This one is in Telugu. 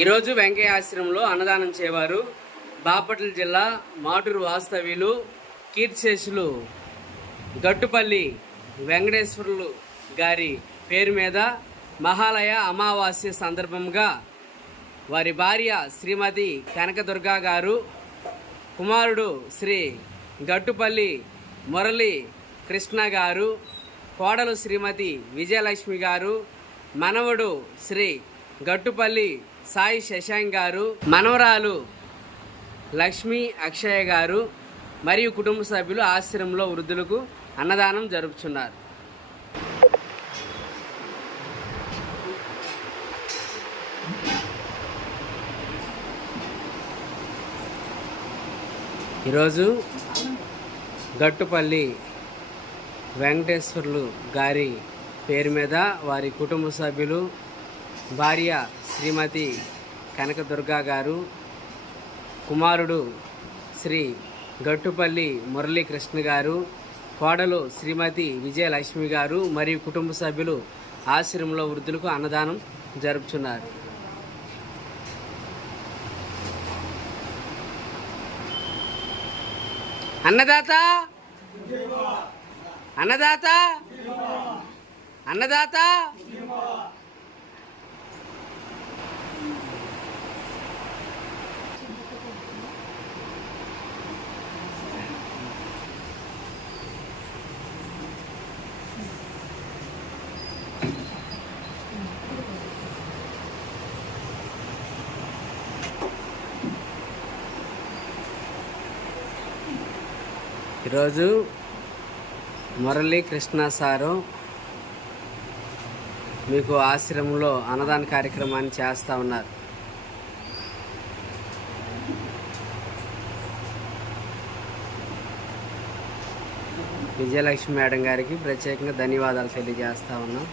ఈరోజు వెంకయ్య ఆశ్రమంలో అన్నదానం చేయవారు బాపట్ల జిల్లా మాటూరు వాస్తవ్యులు కీర్తిశేషులు గట్టుపల్లి వెంకటేశ్వర్లు గారి పేరు మీద మహాలయ అమావాస్య సందర్భంగా వారి భార్య శ్రీమతి కనకదుర్గా గారు, కుమారుడు శ్రీ గట్టుపల్లి మురళీ కృష్ణ గారు, కోడలు శ్రీమతి విజయలక్ష్మి గారు, మనవడు శ్రీ గట్టుపల్లి సాయి శశాంక్ గారు, మనవరాలు లక్ష్మీ అక్షయ గారు మరియు కుటుంబ సభ్యులు ఆశ్రమంలో వృద్ధులకు అన్నదానం జరుపుతున్నారు. ఈరోజు గట్టుపల్లి వెంకటేశ్వర్లు గారి పేరు మీద వారి కుటుంబ సభ్యులు, భార్య శ్రీమతి కనకదుర్గా గారు, కుమారుడు శ్రీ గట్టుపల్లి మురళీకృష్ణ గారు, కోడలు శ్రీమతి విజయలక్ష్మి గారు మరియు కుటుంబ సభ్యులు ఆశ్రమంలో వృద్ధులకు అన్నదానం జరుపుతున్నారు. అన్నదాత అన్నదాత అన్నదాత ఈరోజు మురళీ కృష్ణ సారు మీకు ఆశ్రమంలో అన్నదాన కార్యక్రమాన్ని చేస్తూ ఉన్నారు. విజయలక్ష్మి మేడం గారికి ప్రత్యేకంగా ధన్యవాదాలు తెలియజేస్తా ఉన్నాం.